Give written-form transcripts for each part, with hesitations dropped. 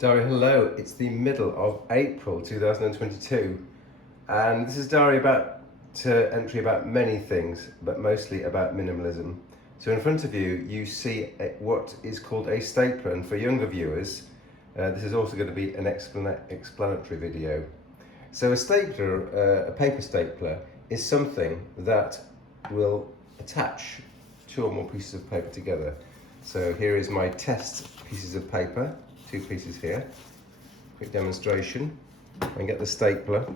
Diary, hello. It's the middle of April 2022, and this is diary entry about many things, but mostly about minimalism. So in front of you, you see what is called a stapler, and for younger viewers, this is also going to be an explanatory video. So a stapler, a paper stapler, is something that will attach two or more pieces of paper together. So here is my test pieces of paper, two pieces here. Quick demonstration. I get the stapler,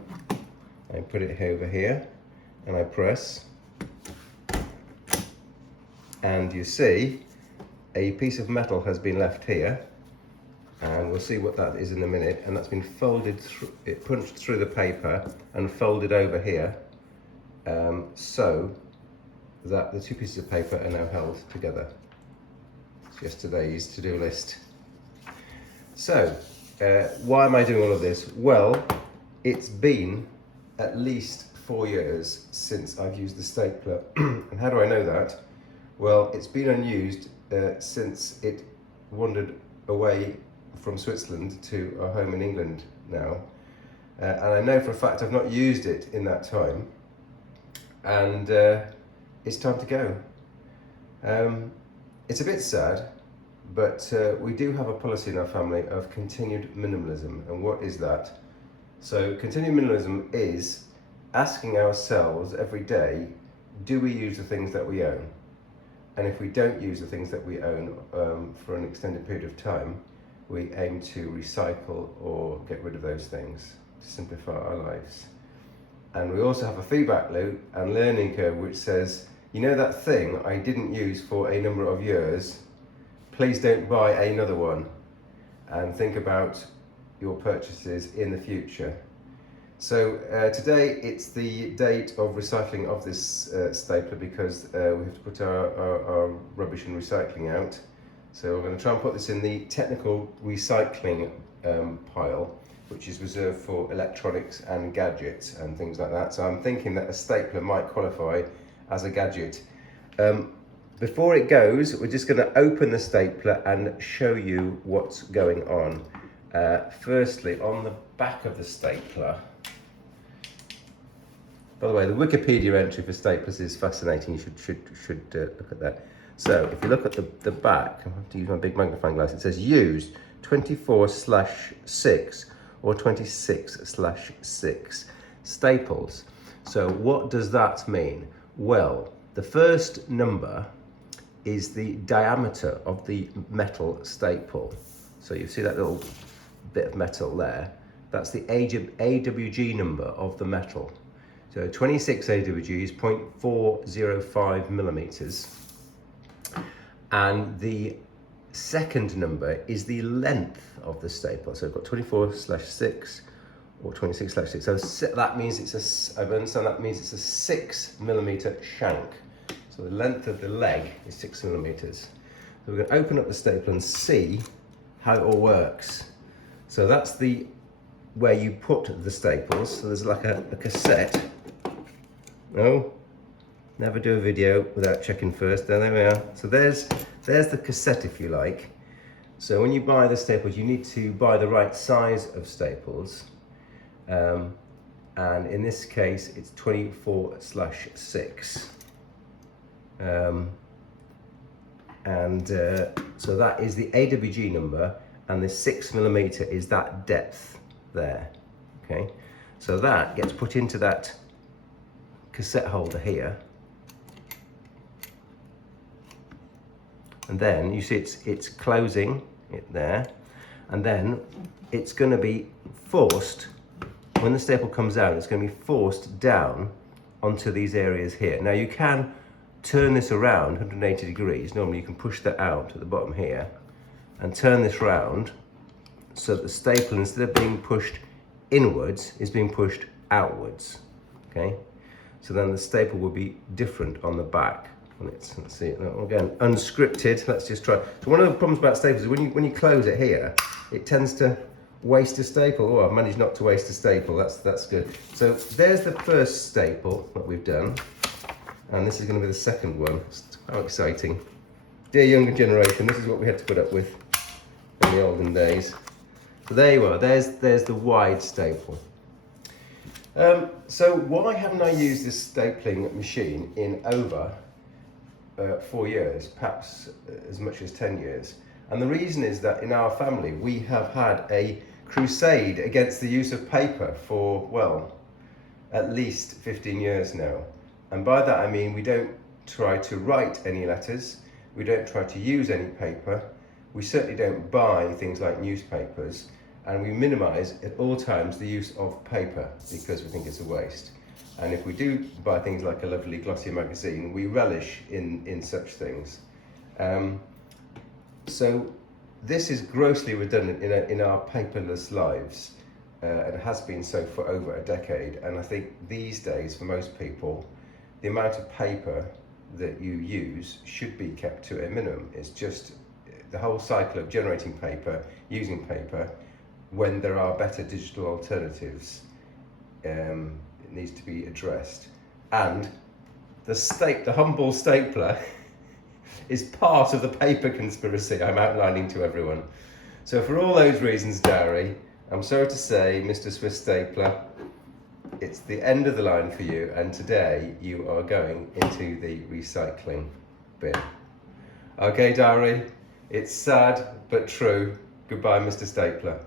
I put it over here, and I press. And you see a piece of metal has been left here, and we'll see what that is in a minute. And that's been folded through, it punched through the paper and folded over here, so that the two pieces of paper are now held together. It's yesterday's to-do list. So, why am I doing all of this? Well, it's been at least 4 years since I've used the stapler. And how do I know that? Well, it's been unused since it wandered away from Switzerland to our home in England now. And I know for a fact I've not used it in that time. And it's time to go. It's a bit sad, but we do have a policy in our family of continued minimalism. And what is that? So continued minimalism is asking ourselves every day, do we use the things that we own? And if we don't use the things that we own for an extended period of time, we aim to recycle or get rid of those things to simplify our lives. And we also have a feedback loop and learning curve which says, you know that thing I didn't use for a number of years, please don't buy another one, and think about your purchases in the future. So today it's the date of recycling of this stapler, because we have to put our rubbish and recycling out. So we're going to try and put this in the technical recycling pile, which is reserved for electronics and gadgets and things like that. So I'm thinking that a stapler might qualify as a gadget. Before it goes, we're just going to open the stapler and show you what's going on. Firstly, on the back of the stapler, by the way, the Wikipedia entry for staplers is fascinating. You should look at that. So if you look at the back, I have to use my big magnifying glass, it says used 24/6 or 26/6 staples. So what does that mean? Well, the first number is the diameter of the metal staple. So you see that little bit of metal there. That's the AWG number of the metal. So 26 AWG is 0.405 millimeters. And the second number is the length of the staple. So I've got 24/6 or 26/6. So that means I understand that means it's a 6 millimeter shank. So the length of the leg is 6 millimeters. So we're going to open up the staple and see how it all works. So that's where you put the staples. So there's like a cassette. No, never do a video without checking first. There we are. So there's the cassette, if you like. So when you buy the staples, you need to buy the right size of staples. And in this case, it's 24/6. So that is the AWG number, and the 6 millimeter is that depth there. Okay, so that gets put into that cassette holder here, and then you see it's closing it there, and then it's going to be forced, when the staple comes out, it's going to be forced down onto these areas here. Now you can turn this around 180 degrees. Normally you can push that out at the bottom here and turn this round so that the staple, instead of being pushed inwards, is being pushed outwards. Okay, so then the staple will be different on the back. Let's see it again, unscripted. Let's just try. So one of the problems about staples is when you close it here, it tends to waste a staple. Oh, I've managed not to waste a staple. That's good. So there's the first staple that we've done, and this is going to be the second one. How exciting! Dear younger generation, this is what we had to put up with in the olden days. So there you are, there's the wide staple. So why haven't I used this stapling machine in over 4 years, perhaps as much as 10 years? And the reason is that in our family we have had a crusade against the use of paper for, well, at least 15 years now. And by that I mean we don't try to write any letters, we don't try to use any paper, we certainly don't buy things like newspapers, and we minimise at all times the use of paper because we think it's a waste. And if we do buy things like a lovely glossy magazine, we relish in such things. So this is grossly redundant in our paperless lives, and has been so for over a decade. And I think these days for most people, the amount of paper that you use should be kept to a minimum. It's just the whole cycle of generating paper, using paper, when there are better digital alternatives, it needs to be addressed. And the humble stapler is part of the paper conspiracy I'm outlining to everyone. So for all those reasons, Dowry, I'm sorry to say, Mr. Swiss Stapler, it's the end of the line for you, and today you are going into the recycling bin. Okay, Dowry, it's sad but true. Goodbye, Mr. Stapler.